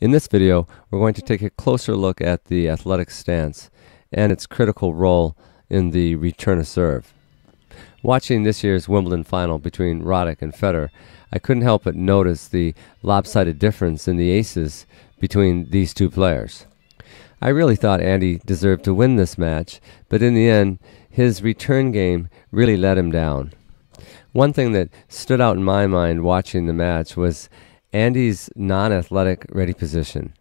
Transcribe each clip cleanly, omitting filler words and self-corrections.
In this video, we're going to take a closer look at the athletic stance and its critical role in the return of serve. Watching this year's Wimbledon final between Roddick and Federer, I couldn't help but notice the lopsided difference in the aces between these two players. I really thought Andy deserved to win this match, but in the end, his return game really let him down. One thing that stood out in my mind watching the match was Andy's non-athletic ready position.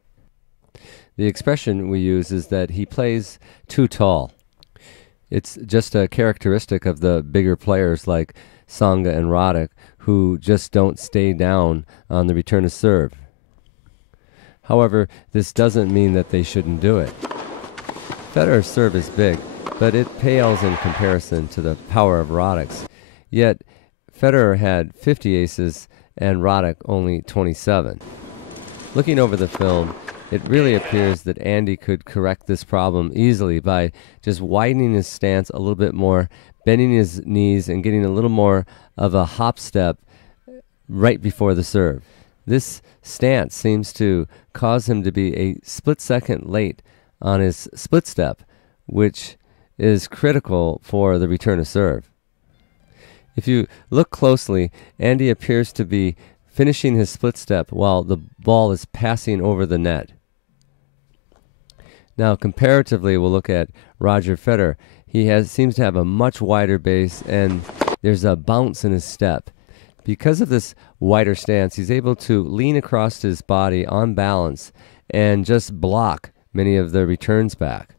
The expression we use is that he plays too tall. It's just a characteristic of the bigger players like Tsonga and Roddick who just don't stay down on the return of serve. However, this doesn't mean that they shouldn't do it. Federer's serve is big, but it pales in comparison to the power of Roddick's. Yet, Federer had 50 aces and Roddick only 27. Looking over the film, it really appears that Andy could correct this problem easily by just widening his stance a little bit more, bending his knees, and getting a little more of a hop step right before the serve. This stance seems to cause him to be a split second late on his split step, which is critical for the return of serve. If you look closely, Andy appears to be finishing his split step while the ball is passing over the net. Now, comparatively, we'll look at Roger Federer. He seems to have a much wider base, and there's a bounce in his step. Because of this wider stance, he's able to lean across his body on balance and just block many of the returns back.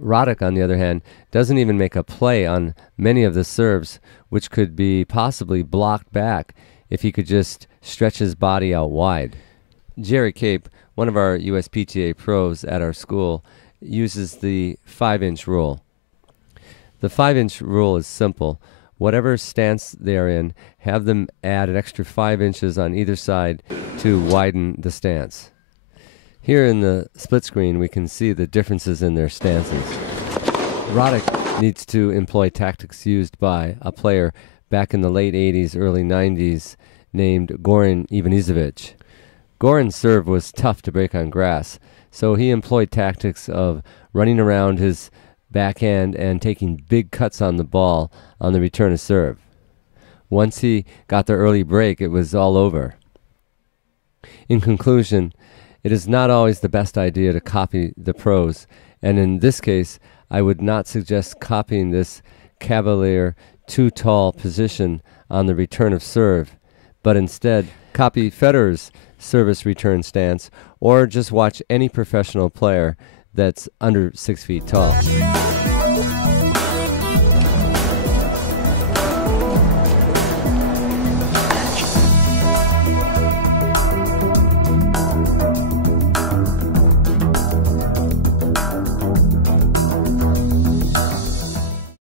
Roddick, on the other hand, doesn't even make a play on many of the serves, which could be possibly blocked back if he could just stretch his body out wide. Jerry Cape, one of our USPTA pros at our school, uses the 5-inch rule. The 5-inch rule is simple. Whatever stance they are in, have them add an extra 5 inches on either side to widen the stance. Here in the split screen, we can see the differences in their stances. Roddick needs to employ tactics used by a player back in the late 80s, early 90s named Goran Ivanisevic. Goran's serve was tough to break on grass, so he employed tactics of running around his backhand and taking big cuts on the ball on the return of serve. Once he got the early break, it was all over. In conclusion, it is not always the best idea to copy the pros, and in this case, I would not suggest copying this cavalier, too tall position on the return of serve, but instead copy Federer's service return stance, or just watch any professional player that's under 6 feet tall.